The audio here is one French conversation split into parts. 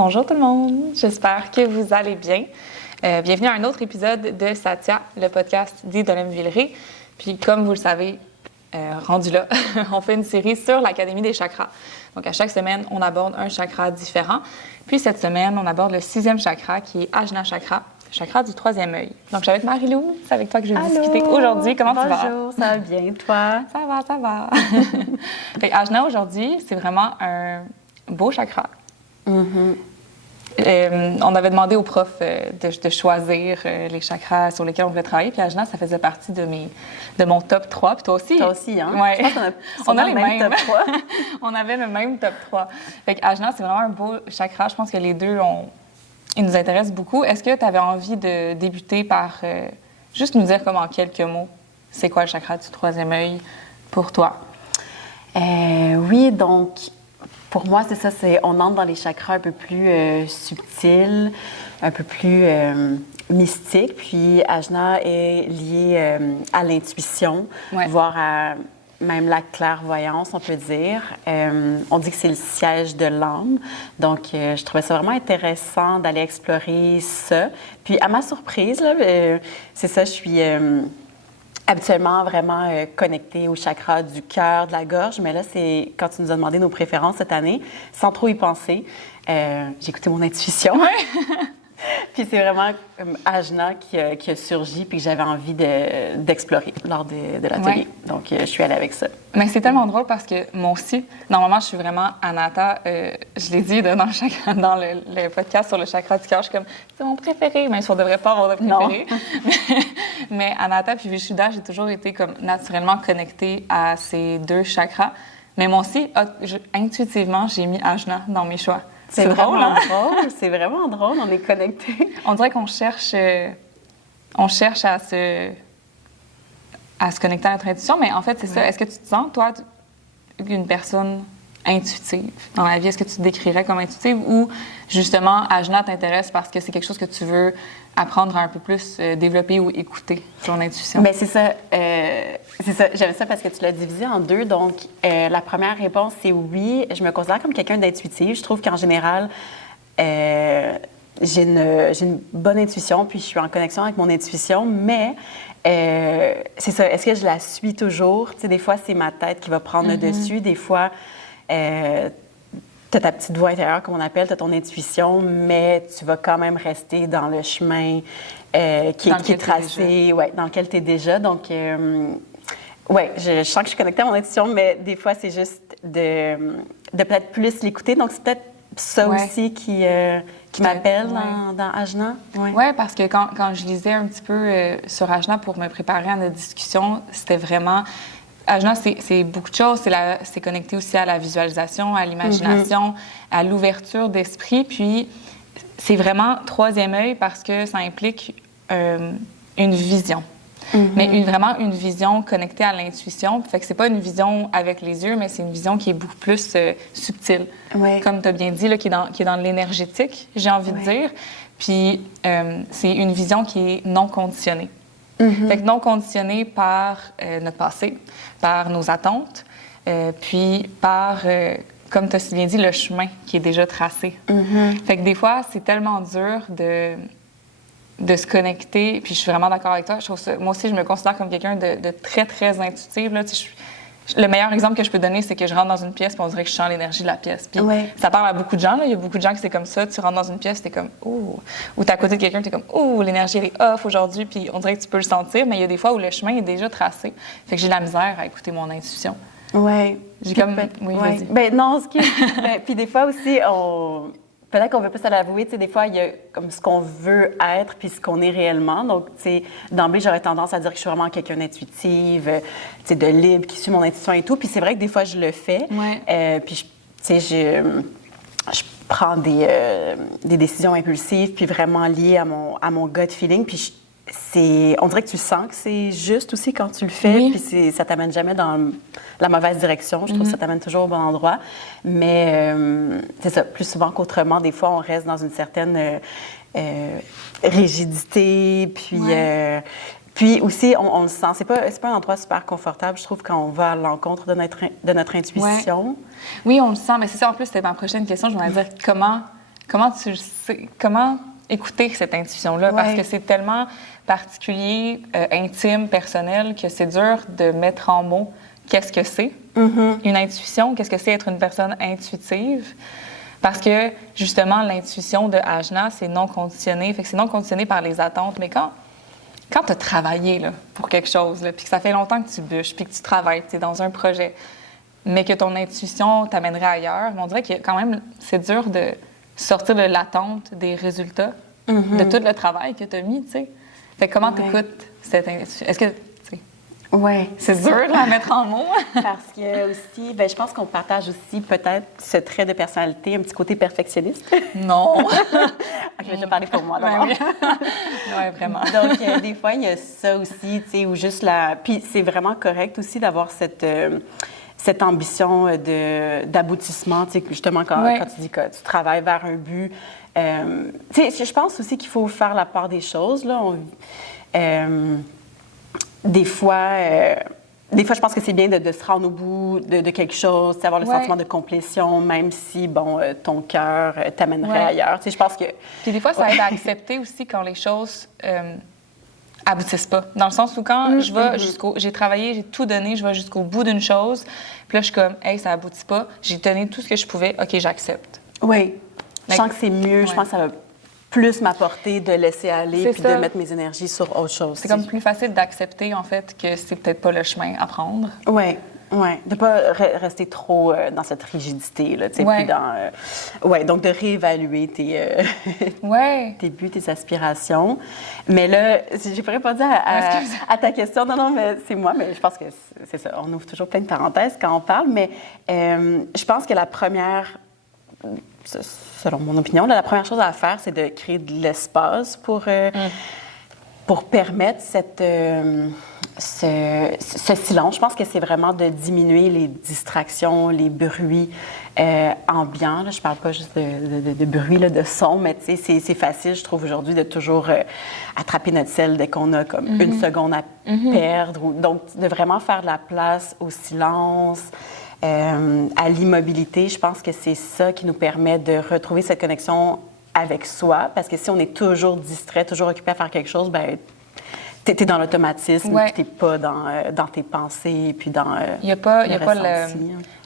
Bonjour tout le monde, j'espère que vous allez bien. Bienvenue à un autre épisode de Satya, le podcast d'Idolem Villeray. Puis comme vous le savez, rendu là, on fait une série sur l'Académie des chakras. Donc à chaque semaine, on aborde un chakra différent. Puis cette semaine, on aborde le 6e chakra qui est Ajna Chakra, le chakra du 3e œil. Donc je suis avec Marie-Lou, c'est avec toi que je vais discuter aujourd'hui. Comment tu vas? Bonjour, ça va bien, toi? Ça va. Fait Ajna aujourd'hui, c'est vraiment un beau chakra. On avait demandé au prof de choisir les chakras sur lesquels on voulait travailler. Puis Ajna, ça faisait partie de mon top 3. Puis toi aussi? Toi aussi, hein? Ouais. Je pense on a les mêmes top 3. On avait le même top 3. Fait que Ajna, c'est vraiment un beau chakra. Je pense que les deux, ils nous intéressent beaucoup. Est-ce que tu avais envie de débuter par juste nous dire comme en quelques mots, c'est quoi le chakra du 3e œil pour toi? Oui, donc... Pour moi, c'est ça, on entre dans les chakras un peu plus subtils, un peu plus mystiques. Puis Ajna est lié à l'intuition, voire à même la clairvoyance, on peut dire. On dit que c'est le siège de l'âme. Donc, je trouvais ça vraiment intéressant d'aller explorer ça. Puis, à ma surprise, là, c'est ça, je suis... habituellement vraiment connectée au chakra du cœur, de la gorge, mais là, c'est quand tu nous as demandé nos préférences cette année, sans trop y penser, j'ai écouté mon intuition. Puis c'est vraiment Ajna qui a surgi puis que j'avais envie d'explorer lors de l'atelier. Donc, je suis allée avec ça. Mais c'est tellement drôle parce que moi aussi, normalement, je suis vraiment Anata. Je l'ai dit dans le podcast sur le chakra du cœur, je suis comme, c'est mon préféré, même si on ne devrait pas avoir de préféré. Mais Anata puis Vishuddha, j'ai toujours été comme naturellement connectée à ces deux chakras. Mais moi aussi, intuitivement, j'ai mis Ajna dans mes choix. C'est drôle, hein? C'est vraiment drôle, on est connectés. On dirait qu'on cherche à se connecter à notre intuition, mais en fait, c'est ça. Est-ce que tu te sens, toi, une personne intuitive dans la vie? Est-ce que tu te décrirais comme intuitive ou, justement, Ajna t'intéresse parce que c'est quelque chose que tu veux apprendre à un peu plus développer ou écouter, ton intuition? Bien, c'est ça. J'aime ça parce que tu l'as divisé en deux. Donc, la première réponse, c'est oui. Je me considère comme quelqu'un d'intuitif. Je trouve qu'en général, j'ai une bonne intuition, puis je suis en connexion avec mon intuition, mais c'est ça. Est-ce que je la suis toujours? Tu sais, des fois, c'est ma tête qui va prendre le dessus. Des fois, tu as ta petite voix intérieure, comme on appelle, tu as ton intuition, mais tu vas quand même rester dans le chemin qui est tracé, dans lequel tu es déjà. Donc, je sens que je suis connectée à mon intuition, mais des fois, c'est juste de peut-être plus l'écouter. Donc, c'est peut-être ça aussi qui m'appelle dans Ajna. Oui, parce que quand je lisais un petit peu sur Ajna pour me préparer à notre discussion, c'était vraiment... Ajna, c'est beaucoup de choses. C'est connecté aussi à la visualisation, à l'imagination, à l'ouverture d'esprit. Puis, c'est vraiment 3e œil parce que ça implique une vision. Mais vraiment une vision connectée à l'intuition. Fait que c'est pas une vision avec les yeux, mais c'est une vision qui est beaucoup plus subtile. Comme tu as bien dit, là, qui est dans l'énergétique, j'ai envie de dire. Puis, c'est une vision qui est non conditionnée. Fait que non conditionnée par notre passé, par nos attentes, puis par, comme tu as si bien dit, le chemin qui est déjà tracé. Fait que des fois, c'est tellement dur de se connecter, puis je suis vraiment d'accord avec toi. Moi aussi, je me considère comme quelqu'un de très, très intuitive. Là. Le meilleur exemple que je peux donner, c'est que je rentre dans une pièce, puis on dirait que je sens l'énergie de la pièce. Puis ça parle à beaucoup de gens. Là. Il y a beaucoup de gens qui c'est comme ça. Tu rentres dans une pièce, t'es comme « Ouh ». Ou t'es à côté de quelqu'un, t'es comme « Ouh, l'énergie, elle est off aujourd'hui ». Puis on dirait que tu peux le sentir, mais il y a des fois où le chemin est déjà tracé. Fait que j'ai de la misère à écouter mon intuition. Oui. J'ai comme... Oui, vas-y. Ben non, puis des fois aussi, peut-être qu'on veut pas se l'avouer, tu sais, des fois, il y a comme ce qu'on veut être puis ce qu'on est réellement. Donc, tu sais, d'emblée, j'aurais tendance à dire que je suis vraiment quelqu'un d'intuitive, tu sais, de libre, qui suit mon intuition et tout. Puis c'est vrai que des fois, je le fais. Puis, tu sais, je prends des décisions impulsives puis vraiment liées à mon gut feeling. Puis on dirait que tu sens que c'est juste aussi quand tu le fais, puis ça t'amène jamais dans la mauvaise direction. Je trouve que ça t'amène toujours au bon endroit. Mais c'est ça, plus souvent qu'autrement, des fois, on reste dans une certaine rigidité, puis aussi, on le sent. C'est pas un endroit super confortable, je trouve, quand on va à l'encontre de notre intuition. Oui, on le sent, mais c'est ça, en plus, c'était ma prochaine question. Je voulais dire comment comment écouter cette intuition-là? Parce que c'est tellement particulier, intime, personnel, que c'est dur de mettre en mots qu'est-ce que c'est une intuition, qu'est-ce que c'est être une personne intuitive. Parce que, justement, l'intuition de Ajna, c'est non conditionné. Fait que c'est non conditionné par les attentes. Mais quand tu as travaillé là, pour quelque chose, là, puis que ça fait longtemps que tu bûches, puis que tu travailles, tu es dans un projet, mais que ton intuition t'amènerait ailleurs, on dirait que quand même, c'est dur de sortir de l'attente des résultats de tout le travail que tu as mis, tu sais. Fait que comment tu écoutes cette intuition? Est-ce que... Oui. C'est dur là, à mettre en mots. Parce que aussi, je pense qu'on partage aussi peut-être ce trait de personnalité, un petit côté perfectionniste. Non. Je vais déjà parler pour moi d'abord. Oui, vraiment. Donc, des fois, il y a ça aussi, tu sais, ou juste la... Puis c'est vraiment correct aussi d'avoir cette ambition d'aboutissement, tu sais, justement, quand tu dis que tu travailles vers un but. Tu sais, je pense aussi qu'il faut faire la part des choses, là. Des fois, je pense que c'est bien de se rendre au bout de quelque chose, d'avoir le sentiment de complétion, même si, bon, ton cœur t'amènerait ailleurs. Tu sais, je pense que... Puis des fois, ça aide à accepter aussi quand les choses aboutissent pas. Dans le sens où quand je vais j'ai travaillé, j'ai tout donné, je vais jusqu'au bout d'une chose, puis là, je suis comme, hey, ça aboutit pas, j'ai donné tout ce que je pouvais, OK, j'accepte. Oui. Je sens que c'est mieux, je pense que ça va plus m'apporter de laisser aller puis de mettre mes énergies sur autre chose. C'est comme plus facile d'accepter, en fait, que c'est peut-être pas le chemin à prendre. Oui, oui. De pas rester trop dans cette rigidité, là, tu sais, puis dans... donc de réévaluer tes buts, tes aspirations. Mais là, j'ai pas répondu à ta question. Non, mais c'est moi, mais je pense que c'est ça. On ouvre toujours plein de parenthèses quand on parle, mais je pense que la première... Selon mon opinion, la première chose à faire, c'est de créer de l'espace pour permettre ce silence. Je pense que c'est vraiment de diminuer les distractions, les bruits ambiants. Là. Je parle pas juste de bruit, là, de son, mais c'est facile, je trouve, aujourd'hui, de toujours attraper notre selle dès qu'on a comme une seconde à perdre. Donc, de vraiment faire de la place au silence, à l'immobilité. Je pense que c'est ça qui nous permet de retrouver cette connexion avec soi, parce que si on est toujours distrait, toujours occupé à faire quelque chose, ben t'es dans l'automatisme, puis t'es pas dans tes pensées, puis dans il n'y a pas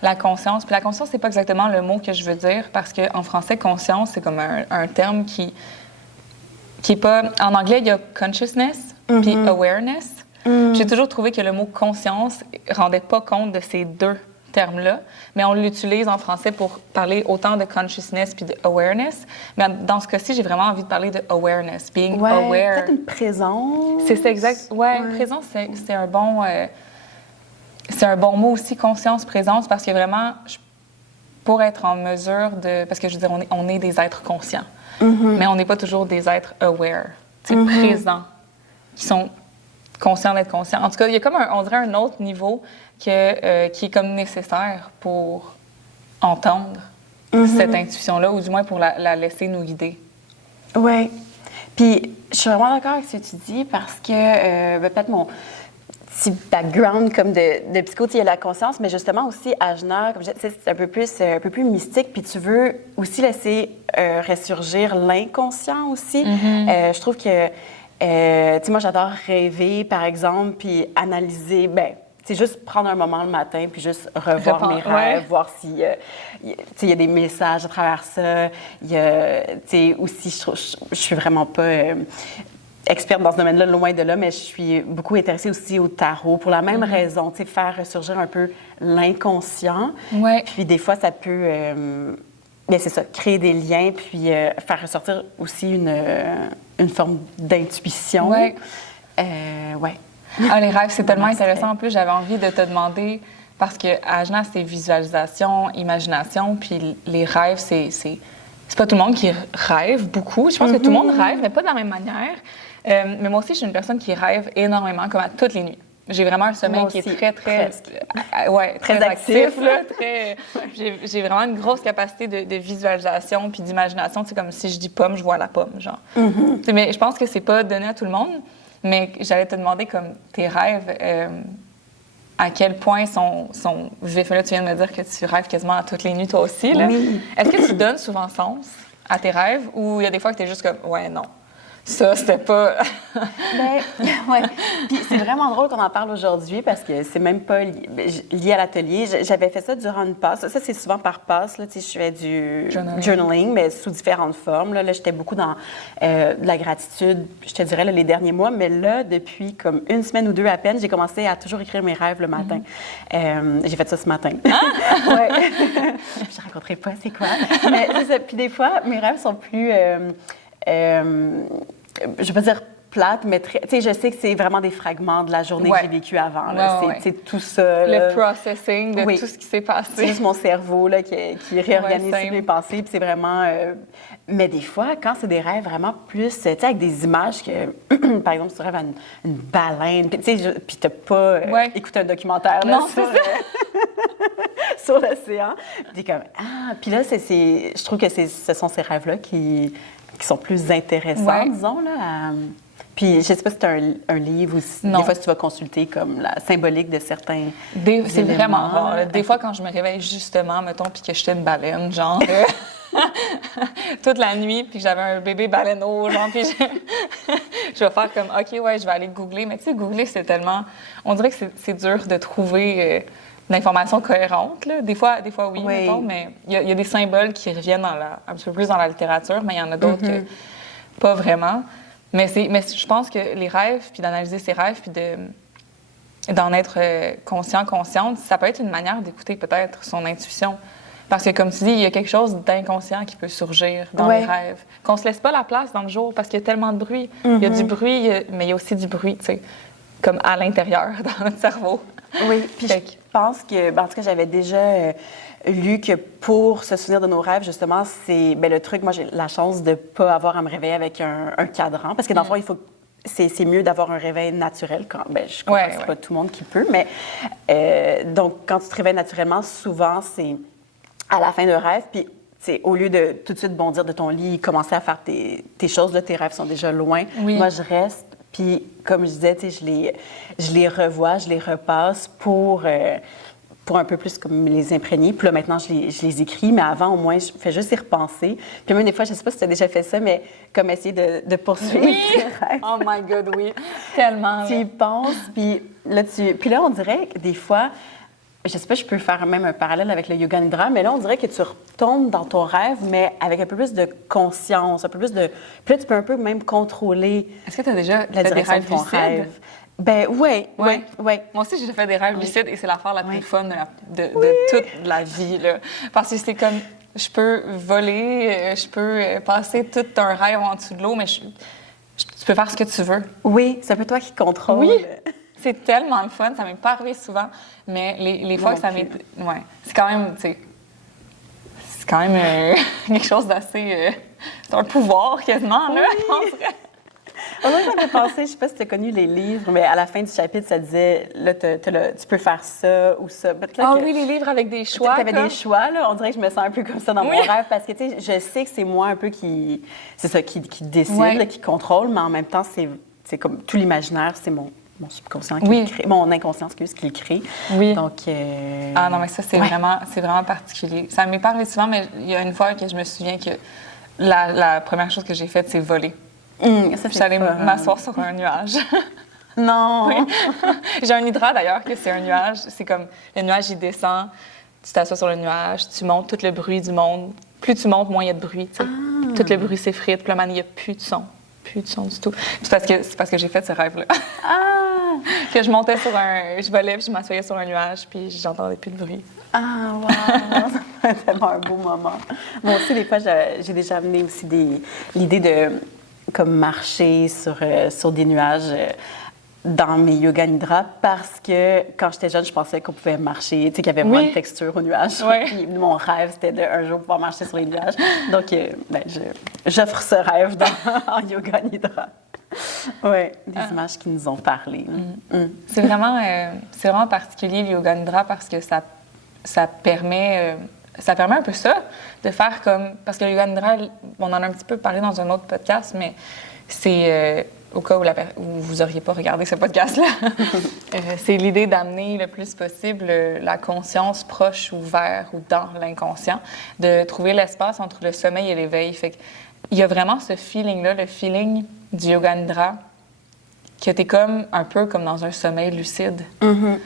la conscience. Puis la conscience, c'est pas exactement le mot que je veux dire, parce qu'en français, conscience, c'est comme un terme qui est pas... En anglais, il y a consciousness, puis awareness. J'ai toujours trouvé que le mot conscience rendait pas compte de ces deux terme-là, mais on l'utilise en français pour parler autant de consciousness puis de awareness. Mais dans ce cas-ci, j'ai vraiment envie de parler de awareness, being aware. Peut-être une présence. C'est ça, exact. Présence, c'est un bon mot aussi, conscience, présence, parce que vraiment, pour être en mesure de... Parce que je veux dire, on est des êtres conscients, mais on n'est pas toujours des êtres aware, présents, qui sont conscients d'être conscients. En tout cas, il y a comme on dirait un autre niveau qui est comme nécessaire pour entendre cette intuition-là, ou du moins pour la laisser nous guider. Oui. Puis, je suis vraiment d'accord avec ce que tu dis, parce que peut-être mon petit background comme de psycho, il y a la conscience, mais justement aussi, Ajna, comme je disais, c'est un peu plus mystique, puis tu veux aussi laisser ressurgir l'inconscient aussi. Je trouve que, tu sais, moi, j'adore rêver, par exemple, puis analyser, c'est juste prendre un moment le matin puis juste revoir mes rêves, voir s'il y a des messages à travers ça. Aussi, je suis vraiment pas experte dans ce domaine-là, loin de là, mais je suis beaucoup intéressée aussi au tarot pour la même raison, faire ressurgir un peu l'inconscient. Puis des fois, ça peut... c'est ça, créer des liens puis faire ressortir aussi une forme d'intuition. Les rêves, c'est tellement intéressant. En plus, j'avais envie de te demander, parce que Ajna, c'est visualisation, imagination, puis les rêves, c'est pas tout le monde qui rêve beaucoup. Je pense que tout le monde rêve, mais pas de la même manière. Mais moi aussi, je suis une personne qui rêve énormément, comme à toutes les nuits. J'ai vraiment un sommeil qui est très actif. Là, j'ai vraiment une grosse capacité de visualisation puis d'imagination. C'est comme si je dis pomme, je vois la pomme, genre. Mais je pense que c'est pas donné à tout le monde. Mais j'allais te demander, comme tes rêves, à quel point sont vifs. Là, tu viens de me dire que tu rêves quasiment à toutes les nuits, toi aussi. Là. Oui. Est-ce que tu donnes souvent sens à tes rêves ou il y a des fois que tu es juste comme, ouais, non. Ça, c'était pas. Ouais. Puis c'est vraiment drôle qu'on en parle aujourd'hui parce que c'est même pas lié à l'atelier. J'avais fait ça durant une passe. Ça, c'est souvent par passe. Là, tu sais, je fais du journaling, mais sous différentes formes. Là, j'étais beaucoup dans de la gratitude, je te dirais, là, les derniers mois. Mais là, depuis comme une semaine ou deux à peine, j'ai commencé à toujours écrire mes rêves le matin. J'ai fait ça ce matin. Ouais. Je raconterai pas c'est quoi. Mais c'est ça. Puis des fois, mes rêves sont plus... je vais pas dire plate, mais tu sais, je sais que c'est vraiment des fragments de la journée que j'ai vécue avant. Là. C'est tout ça. Là. Le processing de tout ce qui s'est passé. C'est juste mon cerveau là, qui réorganise mes pensées. Puis c'est vraiment... Mais des fois, quand c'est des rêves vraiment plus... Tu sais, avec des images que... Par exemple, tu rêves à une baleine, puis t'as pas écouté un documentaire là, non, sur l'océan. Puis t'es comme... Ah! Puis là, je trouve que ce sont ces rêves-là qui sont plus intéressants, disons. Là, Puis, je sais pas si tu as un livre ou si des fois, si tu vas consulter comme la symbolique de certains c'est vraiment rare. Des fois, quand je me réveille justement, mettons, puis que j'étais une baleine, genre... toute la nuit, puis que j'avais un bébé baleineau, genre, puis je vais faire comme, OK, ouais, je vais aller googler. Mais tu sais, googler, c'est tellement... On dirait que c'est dur de trouver... l'information cohérente. Là. Des fois oui, mettons, mais il y a des symboles qui reviennent un petit peu plus dans la littérature, mais il y en a d'autres que pas vraiment. Mais je pense que les rêves, puis d'analyser ses rêves, puis d'en être consciente, ça peut être une manière d'écouter peut-être son intuition. Parce que, comme tu dis, il y a quelque chose d'inconscient qui peut surgir dans les rêves. Qu'on se laisse pas la place dans le jour parce qu'il y a tellement de bruit. Il y a du bruit, mais il y a aussi du bruit, tu sais, comme à l'intérieur, dans notre cerveau. Oui, puis je pense que, en tout cas, j'avais déjà lu que pour se souvenir de nos rêves, justement, c'est le truc, moi, j'ai la chance de ne pas avoir à me réveiller avec un cadran, parce que dans le fond, il faut c'est mieux d'avoir un réveil naturel. Je comprends que c'est pas tout le monde qui peut, mais donc, quand tu te réveilles naturellement, souvent, c'est à la fin d'un rêve, puis au lieu de tout de suite bondir de ton lit, commencer à faire tes choses, là, tes rêves sont déjà loin. Oui. Moi, je reste. Puis, comme je disais, je les revois, je les repasse pour un peu plus comme les imprégner. Puis là, maintenant, je les écris, mais avant, au moins, je fais juste y repenser. Puis même des fois, je ne sais pas si tu as déjà fait ça, mais comme essayer de poursuivre tes rêves. Oh my God, oui. Tellement. Tu y penses, puis là, on dirait que des fois... Je sais pas, je peux faire même un parallèle avec le yoga nidra, mais là, on dirait que tu retombes dans ton rêve, mais avec un peu plus de conscience, un peu plus de... Puis là, tu peux un peu même contrôler... Est-ce que tu as déjà la direction de ton rêve? Ben oui. Moi aussi, j'ai fait des rêves lucides et c'est l'affaire la plus fun de toute la vie, là. Parce que c'est comme, je peux voler, je peux passer tout un rêve en dessous de l'eau, mais tu peux faire ce que tu veux. Oui, c'est un peu toi qui contrôle. Oui. C'est tellement le fun, ça m'est pas arrivé souvent, mais les fois que ça m'est... Ouais, c'est quand même, tu sais, c'est quand même quelque chose d'assez... c'est un pouvoir quasiment, là, on dirait. Moi, ça me fait penser, je sais pas si tu as connu les livres, mais à la fin du chapitre, ça disait, là, tu peux faire ça ou ça. Oui, les livres avec des choix. Tu avais des choix, là. On dirait que je me sens un peu comme ça dans mon rêve parce que, tu sais, je sais que c'est moi un peu qui décide, là, qui contrôle, mais en même temps, c'est comme tout l'imaginaire, c'est mon subconscient qui le crée, mon inconscient, qui le crée. Oui. Donc, Ah non, mais ça, c'est vraiment particulier. Ça m'est pas arrivé souvent, mais il y a une fois que je me souviens que la première chose que j'ai faite, c'est voler. Ça, je suis allée m'asseoir sur un nuage. Non! Oui. J'ai un hydra, d'ailleurs, que c'est un nuage. C'est comme, le nuage, il descend, tu t'assois sur le nuage, tu montes tout le bruit du monde. Plus tu montes, moins il y a de bruit, tu sais. Tout le bruit s'effrite, puis là, il n'y a plus de son. Plus de son du tout. C'est parce que j'ai fait ce rêve-là. Que je montais je volais, puis je m'assoyais sur un nuage, puis j'entendais plus de bruit. Ah, wow! C'est tellement un beau moment. Moi aussi, des fois, j'ai déjà amené aussi l'idée de comme marcher sur des nuages dans mes yoga nidra parce que quand j'étais jeune, je pensais qu'on pouvait marcher, tu sais, qu'il y avait moins de texture aux nuages. Puis mon rêve, c'était d'un jour pouvoir marcher sur les nuages. Donc, j'offre ce rêve en yoga nidra. Oui, des images qui nous ont parlé. C'est vraiment particulier, le yoga nidra, parce que ça permet un peu ça, de faire comme... Parce que le yoga nidra, on en a un petit peu parlé dans un autre podcast, mais c'est au cas où vous n'auriez pas regardé ce podcast-là, c'est l'idée d'amener le plus possible la conscience proche ou vers ou dans l'inconscient, de trouver l'espace entre le sommeil et l'éveil. Fait qu'il y a vraiment ce feeling-là, le feeling du yoga nidra, que t'es comme un peu comme dans un sommeil lucide. Mm-hmm.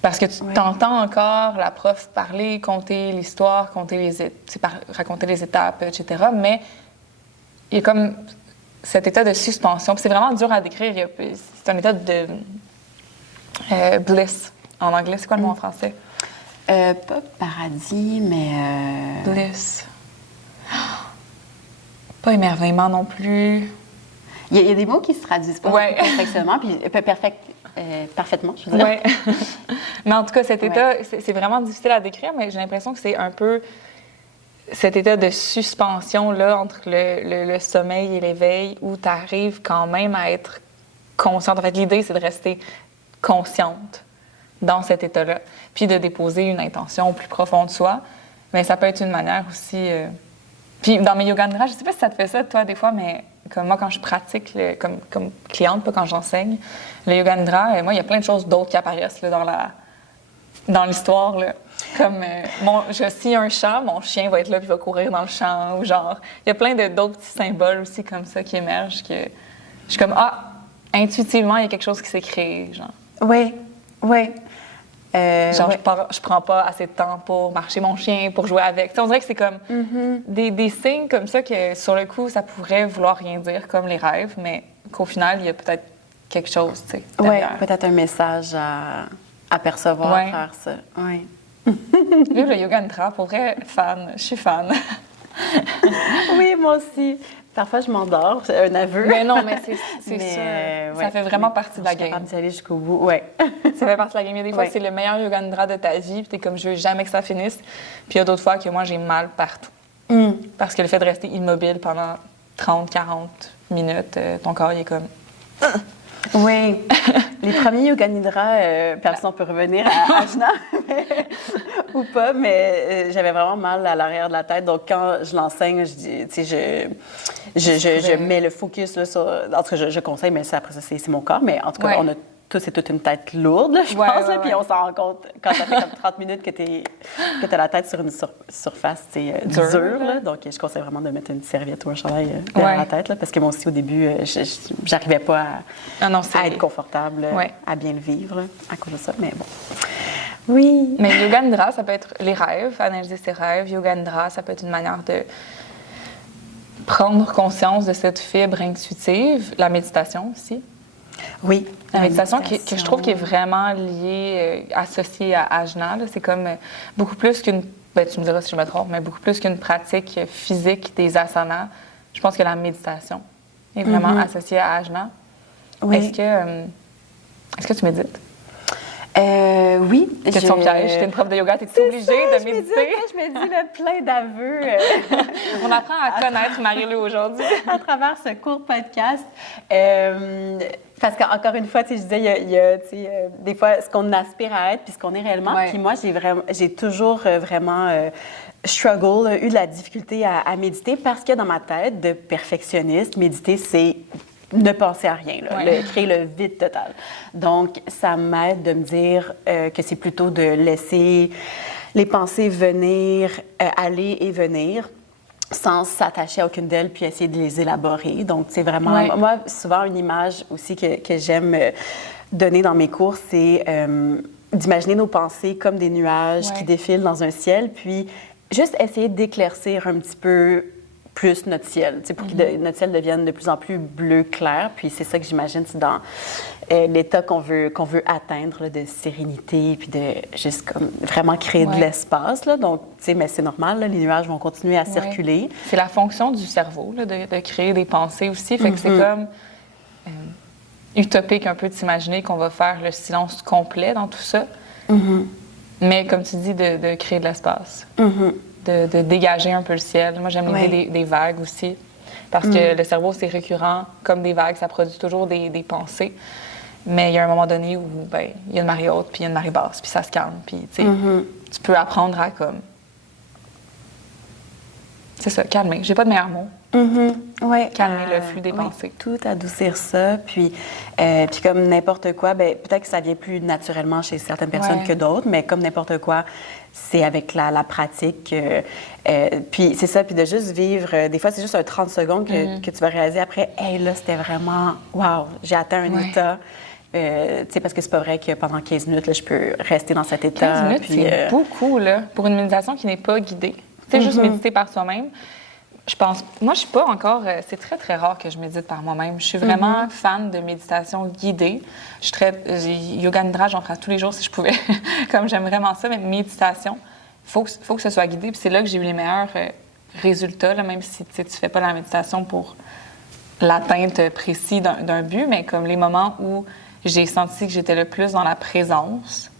Parce que tu t'entends encore la prof parler, conter l'histoire, raconter les étapes, etc. Mais il y a comme cet état de suspension. Puis c'est vraiment dur à décrire. C'est un état de bliss. En anglais, c'est quoi le mot en français? Pas paradis, mais... Bliss. Pas émerveillement non plus. Il y a des mots qui se traduisent pas perfectement, puis parfaitement, je veux dire. Ouais. Mais en tout cas, cet état, c'est vraiment difficile à décrire, mais j'ai l'impression que c'est un peu cet état de suspension-là entre le sommeil et l'éveil où tu arrives quand même à être consciente. En fait, l'idée, c'est de rester consciente dans cet état-là, puis de déposer une intention plus profonde de soi. Mais ça peut être une manière aussi... Puis dans mes yoga nidra, je sais pas si ça te fait ça, toi, des fois, mais comme moi, quand je pratique, comme cliente, pas quand j'enseigne, le yoga nidra, moi, il y a plein de choses d'autres qui apparaissent là, dans l'histoire. Là. Comme, je scie un champ, mon chien va être là puis va courir dans le champ. Ou genre, il y a plein d'autres petits symboles aussi comme ça qui émergent. Que je suis comme, intuitivement, il y a quelque chose qui s'est créé. Genre. Oui. Je prends pas assez de temps pour marcher mon chien, pour jouer avec. T'sais, on dirait que c'est comme des signes comme ça que, sur le coup, ça pourrait vouloir rien dire, comme les rêves, mais qu'au final, il y a peut-être quelque chose, tu sais. Oui, peut-être un message à percevoir à travers ça. Oui. Le yoga nidra, pour vrai, je suis fan. Oui, moi aussi. Parfois, je m'endors, c'est un aveu. Mais non, mais c'est sûr. Ça fait vraiment partie de la game. Je suis capable d'y aller jusqu'au bout, oui. Ça fait partie de la game. Il y a des fois que c'est le meilleur yoga nidra de ta vie, puis t'es comme, je veux jamais que ça finisse. Puis il y a d'autres fois que moi, j'ai mal partout. Parce que le fait de rester immobile pendant 30, 40 minutes, ton corps, il est comme... Oui. Les premiers yoga nidra, personne on peut revenir à Ajna, ou pas, mais j'avais vraiment mal à l'arrière de la tête. Donc, quand je l'enseigne, je mets le focus là, sur... En tout cas, je conseille, mais ça, après ça, c'est mon corps. Mais en tout cas, on a tous et toute une tête lourde, là, je pense. Puis on s'en rend compte quand ça fait comme 30 minutes que t'as la tête sur une surface dure. Là. Donc, je conseille vraiment de mettre une serviette ou un chandail derrière la tête. Là, parce que moi aussi, au début, j'arrivais pas à être confortable, à bien le vivre là, à cause de ça. Mais bon. Oui. Mais yoga nidra, ça peut être les rêves, analyser ses rêves. Yoga nidra, ça peut être une manière de prendre conscience de cette fibre intuitive. La méditation aussi. Oui. La méditation que je trouve qui est vraiment liée, associée à Ajna. Là. C'est comme beaucoup plus qu'une... Ben, tu me diras si je me trompe, mais beaucoup plus qu'une pratique physique des asanas. Je pense que la méditation est vraiment associée à Ajna. Oui. Est-ce que tu médites? Oui. Question piège. T'es une prof de yoga, t'es obligée de méditer? Je me dis plein d'aveux. On apprend à connaître Marie-Lou aujourd'hui. À travers ce court podcast. Parce qu'encore une fois, je disais, il y a des fois ce qu'on aspire à être puis ce qu'on est réellement. Puis moi, j'ai toujours vraiment struggle, eu de la difficulté à méditer parce que dans ma tête de perfectionniste, méditer, c'est ne penser à rien, créer le vide total. Donc, ça m'aide de me dire que c'est plutôt de laisser les pensées venir, aller et venir, sans s'attacher à aucune d'elles, puis essayer de les élaborer. Donc, c'est vraiment... Moi, souvent, une image aussi que j'aime donner dans mes cours, c'est d'imaginer nos pensées comme des nuages qui défilent dans un ciel, puis juste essayer d'éclaircir un petit peu plus notre ciel, pour que notre ciel devienne de plus en plus bleu clair. Puis c'est ça que j'imagine, c'est dans l'état qu'on veut atteindre, là, de sérénité, puis de juste comme vraiment créer de l'espace. Là. Donc, mais c'est normal, là, les nuages vont continuer à circuler. C'est la fonction du cerveau, là, de créer des pensées aussi. Fait que c'est comme utopique un peu de s'imaginer qu'on va faire le silence complet dans tout ça. Mais comme tu dis, de créer de l'espace. De dégager un peu le ciel. Moi, j'aime l'idée des vagues aussi, parce que le cerveau, c'est récurrent, comme des vagues, ça produit toujours des pensées. Mais il y a un moment donné où, il y a une marée haute, puis il y a une marée basse, puis ça se calme, puis, tu peux apprendre à, comme... C'est ça, calmer. J'ai pas de meilleur mot. Ouais. calmer le flux des pensées. Tout adoucir ça. Puis comme n'importe quoi, ben, peut-être que ça vient plus naturellement chez certaines personnes que d'autres, mais comme n'importe quoi, c'est avec la pratique. Puis c'est ça, puis de juste vivre. Des fois, c'est juste un 30 secondes que tu vas réaliser après, hey, là, c'était vraiment, wow, j'ai atteint un état. Tu sais, parce que c'est pas vrai que pendant 15 minutes, là, je peux rester dans cet état. 15 minutes, puis, c'est beaucoup, là, pour une méditation qui n'est pas guidée. Tu sais, juste méditer par soi-même. Je pense, moi, je suis pas encore, c'est très, très rare que je médite par moi-même. Je suis vraiment fan de méditation guidée. Yoga Nidra, j'en ferais tous les jours si je pouvais, comme j'aime vraiment ça, mais méditation, faut que ce soit guidé. Puis c'est là que j'ai eu les meilleurs résultats, là, même si tu fais pas la méditation pour l'atteinte précise d'un but, mais comme les moments où j'ai senti que j'étais le plus dans la présence,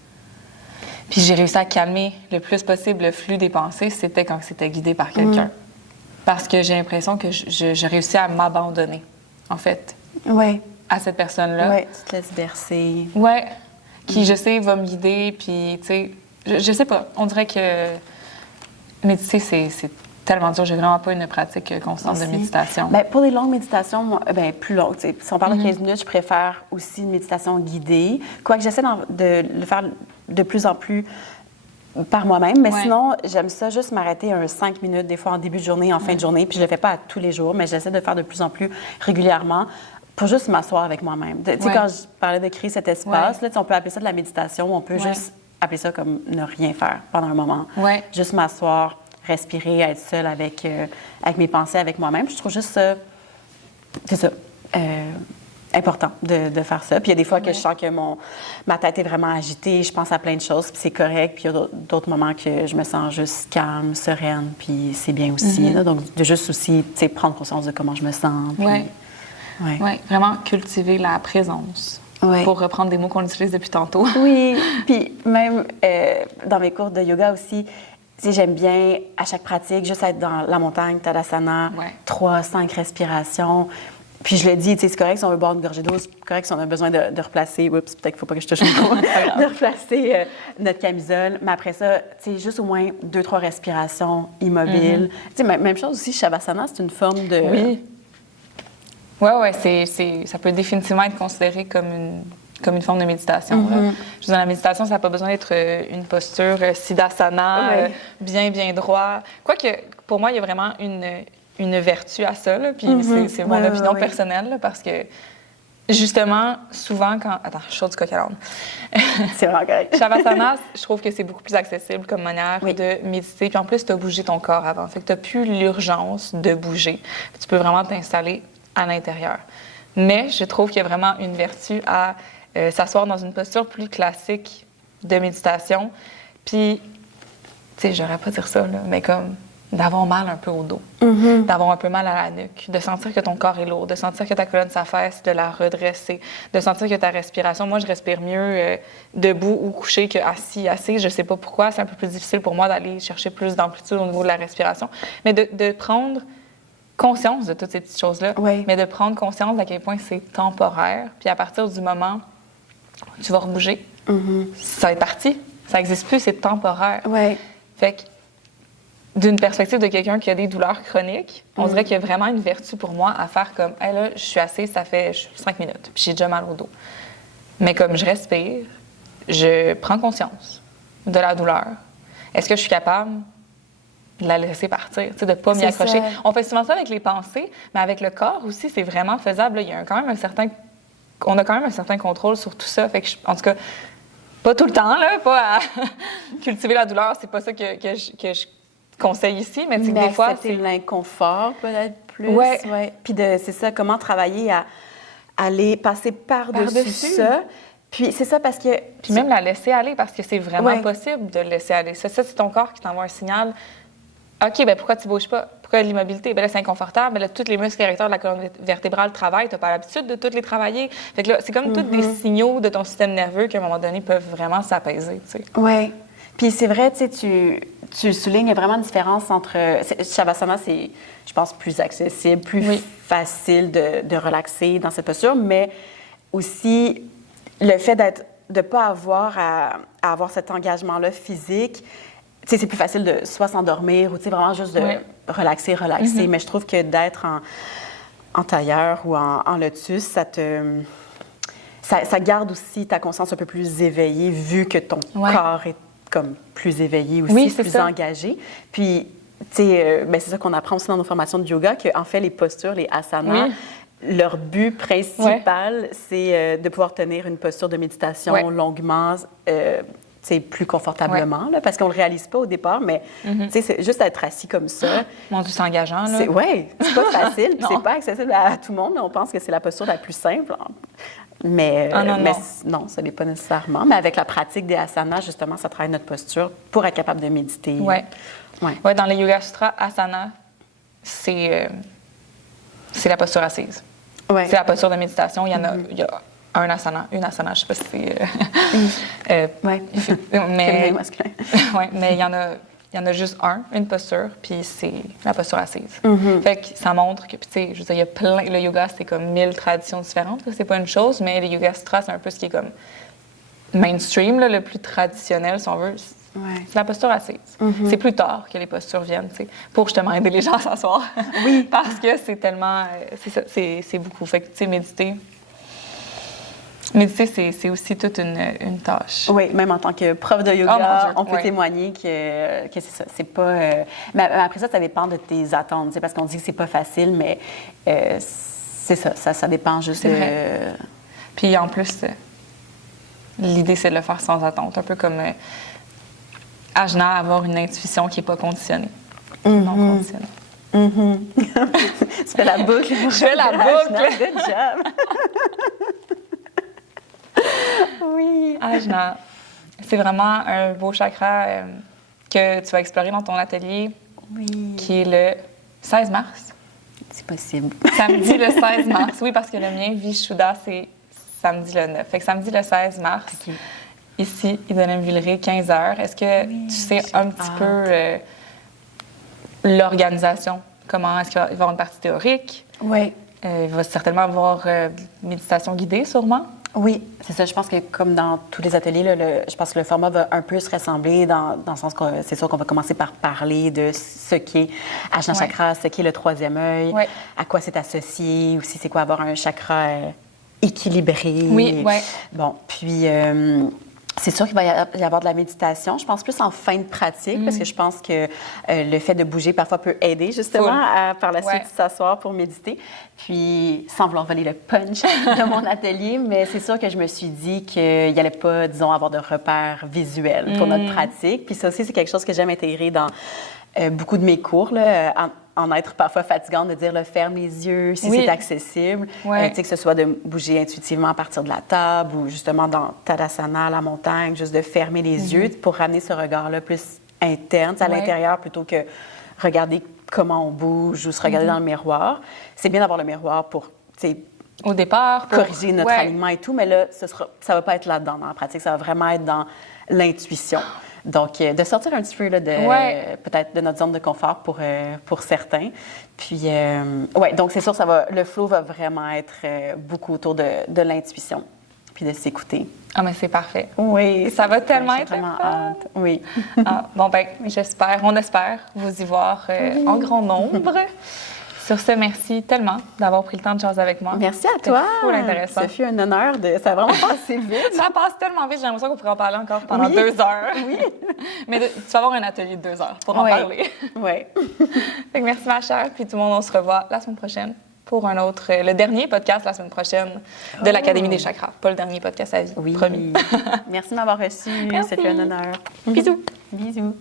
puis j'ai réussi à calmer le plus possible le flux des pensées, c'était quand c'était guidé par quelqu'un. Parce que j'ai l'impression que j'ai réussi à m'abandonner, en fait, à cette personne-là. Oui, tu te laisses bercer. Oui, qui, je sais, va me guider, puis, tu sais, je sais pas, on dirait que méditer, c'est tellement dur. J'ai vraiment pas une pratique constante de méditation. Bien, pour les longues méditations, moi, plus longues, si on parle de 15 minutes, je préfère aussi une méditation guidée. Quoique j'essaie de le faire de plus en plus par moi-même, mais sinon, j'aime ça juste m'arrêter 5 minutes, des fois en début de journée, en fin de journée, puis je le fais pas à tous les jours, mais j'essaie de le faire de plus en plus régulièrement pour juste m'asseoir avec moi-même. Tu sais, quand je parlais de créer cet espace, là, on peut appeler ça de la méditation, on peut juste appeler ça comme ne rien faire pendant un moment. Juste m'asseoir, respirer, être seule avec mes pensées, avec moi-même. Je trouve juste ça, c'est ça, important de faire ça. Puis il y a des fois que je sens que ma tête est vraiment agitée, je pense à plein de choses, puis c'est correct. Puis il y a d'autres moments que je me sens juste calme, sereine, puis c'est bien aussi. Là. Donc, de juste aussi, tu sais, prendre conscience de comment je me sens. Oui, vraiment cultiver la présence. Pour reprendre des mots qu'on utilise depuis tantôt. Oui, puis même dans mes cours de yoga aussi, tu sais, j'aime bien, à chaque pratique, juste être dans la montagne, Tadasana, 3-5 respirations. Puis je le dis, tu sais, c'est correct si on veut boire une gorgée d'eau, c'est correct si on a besoin de replacer, oups, peut-être qu'il ne faut pas que je touche le micro, de replacer notre camisole. Mais après ça, tu sais, juste au moins 2-3 respirations immobiles. Tu sais, même chose aussi, Shavasana, c'est une forme de... Oui. Ça peut définitivement être considéré comme une forme de méditation. Je veux dire, la méditation, ça n'a pas besoin d'être une posture siddhasana, bien droit. Quoique, pour moi, il y a vraiment une vertu à ça, là, puis c'est mon opinion personnelle, là, parce que, justement, souvent quand... Attends, je suis sur du coq à l'âne. C'est vraiment correct. Shavasana, je trouve que c'est beaucoup plus accessible comme manière de méditer. Puis en plus, tu as bougé ton corps avant. Fait que tu n'as plus l'urgence de bouger. Puis tu peux vraiment t'installer à l'intérieur. Mais je trouve qu'il y a vraiment une vertu à s'asseoir dans une posture plus classique de méditation. Puis, tu sais, j'aurais pas dire ça, là, mais comme d'avoir mal un peu au dos, d'avoir un peu mal à la nuque, de sentir que ton corps est lourd, de sentir que ta colonne s'affaisse, de la redresser, de sentir que ta respiration... Moi, je respire mieux debout ou couché qu'assis. Assis, je sais pas pourquoi, c'est un peu plus difficile pour moi d'aller chercher plus d'amplitude au niveau de la respiration. Mais de prendre conscience de toutes ces petites choses-là, mais de prendre conscience à quel point c'est temporaire. Puis à partir du moment où tu vas rebouger, ça va être parti. Ça n'existe plus, c'est temporaire. Fait que d'une perspective de quelqu'un qui a des douleurs chroniques, on dirait qu'il y a vraiment une vertu pour moi à faire comme, hey, là, je suis assise, ça fait 5 minutes, puis j'ai déjà mal au dos. Mais comme je respire, je prends conscience de la douleur. Est-ce que je suis capable de la laisser partir, de ne pas m'y accrocher? Ça. On fait souvent ça avec les pensées, mais avec le corps aussi, c'est vraiment faisable. Là, il y a quand même on a quand même un certain contrôle sur tout ça. Fait que en tout cas, pas tout le temps, là, pas à cultiver la douleur, c'est pas ça que je conseille ici, mais des fois, c'est l'inconfort peut-être plus. Puis c'est ça, comment travailler à aller passer par-dessus ça. Puis c'est ça parce que... Puis même la laisser aller, parce que c'est vraiment possible de le laisser aller. Ça, c'est ton corps qui t'envoie un signal. OK, bien pourquoi tu bouges pas? Pourquoi l'immobilité? Bien là, c'est inconfortable. Bien là, tous les muscles érecteurs de la colonne vertébrale travaillent. Tu n'as pas l'habitude de tous les travailler. Fait que là, c'est comme tous des signaux de ton système nerveux qui, à un moment donné, peuvent vraiment s'apaiser, tu sais. Oui. Puis c'est vrai, tu sais, tu soulignes, il y a vraiment une différence entre... Shavasana, c'est, je pense, plus accessible, plus facile de relaxer dans cette posture, mais aussi le fait de ne pas avoir à avoir cet engagement-là physique sais, c'est plus facile de soit s'endormir ou, tu sais, vraiment juste de relaxer. Mais je trouve que d'être en tailleur ou en lotus, ça garde aussi ta conscience un peu plus éveillée, vu que ton corps est comme plus éveillé aussi, plus engagé. Puis, tu sais, c'est ça qu'on apprend aussi dans nos formations de yoga, qu'en fait, les postures, les asanas, leur but principal, c'est de pouvoir tenir une posture de méditation longuement, plus confortablement, là, parce qu'on le réalise pas au départ, mais c'est juste être assis comme ça. Mon Dieu, c'est engageant, là. C'est pas facile, puis c'est pas accessible à tout le monde, mais on pense que c'est la posture la plus simple. Mais, non, ce n'est pas nécessairement. Mais avec la pratique des asanas, justement, ça travaille notre posture pour être capable de méditer. Oui, dans les Yoga Sutras, asana, c'est la posture assise. C'est la posture de méditation. Il y a un asana, une asana, je ne sais pas si c'est... mais il y en a juste une posture, puis c'est la posture assise. Fait que ça montre que, tu sais, je veux dire, il y a plein... Le yoga, c'est comme 1000 traditions différentes, c'est pas une chose, mais les Yoga Sutras, c'est un peu ce qui est comme mainstream, là, le plus traditionnel, si on veut. C'est la posture assise. C'est plus tard que les postures viennent, tu sais, pour justement aider les gens à s'asseoir. Parce que c'est tellement... c'est beaucoup. Fait que, tu sais, méditer, c'est aussi toute une tâche. Oui, même en tant que prof de yoga, on peut témoigner que c'est ça. C'est pas... mais après ça dépend de tes attentes, parce qu'on dit que c'est pas facile, mais c'est ça dépend juste de... Puis en plus, l'idée, c'est de le faire sans attente. Un peu comme Ajna, avoir une intuition qui n'est pas conditionnée. Non conditionnée. Tu fais la boucle. Je fais la boucle. Good job. Oui. Ajna, c'est vraiment un beau chakra que tu vas explorer dans ton atelier, qui est le 16 mars. C'est possible. Samedi le 16 mars. Oui, parce que le mien, Vishuddha, c'est samedi le 9. Fait que samedi le 16 mars, ici, Idonem-Villeray, 15h. Est-ce que tu sais un petit peu l'organisation? Comment est-ce qu'il va y avoir une partie théorique? Oui. Il va certainement avoir méditation guidée, sûrement. Oui, c'est ça. Je pense que comme dans tous les ateliers, là, je pense que le format va un peu se ressembler dans le sens que c'est sûr qu'on va commencer par parler de ce qu'est Ajna Chakra, ce qu'est le troisième œil, à quoi c'est associé, aussi c'est quoi avoir un chakra équilibré. Bon, puis c'est sûr qu'il va y avoir de la méditation. Je pense plus en fin de pratique, parce que je pense que le fait de bouger parfois peut aider justement à par la suite s'asseoir pour méditer. Puis, sans vouloir voler le punch de mon atelier, mais c'est sûr que je me suis dit qu'il n'y allait pas, disons, avoir de repères visuels pour notre pratique. Puis ça aussi, c'est quelque chose que j'aime intégrer dans beaucoup de mes cours, là, en être parfois fatigante de dire, là, ferme les yeux si c'est accessible. Tu sais, que ce soit de bouger intuitivement à partir de la table ou justement dans Tadasana, la montagne, juste de fermer les yeux pour ramener ce regard-là plus interne, à l'intérieur, plutôt que regarder comment on bouge ou se regarder dans le miroir. C'est bien d'avoir le miroir pour, tu sais, au départ, corriger notre alignement et tout, mais là, ça ne va pas être là-dedans dans la pratique, ça va vraiment être dans l'intuition. Donc, de sortir un petit peu là, peut-être de notre zone de confort pour certains. Puis, donc c'est sûr, le flow va vraiment être beaucoup autour de l'intuition, puis de s'écouter. Ah, mais c'est parfait. Oui. Ça va tellement être vraiment hâte. Oui. Bon, ben, on espère vous y voir en grand nombre. Sur ce, merci tellement d'avoir pris le temps de jaser avec moi. Merci à toi. C'était full intéressant. Ça fut un honneur. Ça a vraiment passé vite. Ça passe tellement vite. J'ai l'impression qu'on pourrait en parler encore pendant 2 heures. Oui. Mais tu vas avoir un atelier de 2 heures pour en parler. Oui. Fait que merci, ma chère. Puis tout le monde, on se revoit la semaine prochaine pour le dernier podcast la semaine prochaine de l'Académie des chakras. Pas le dernier podcast à vie, promis. Merci de m'avoir reçu. C'était un honneur. Bisous. Bisous.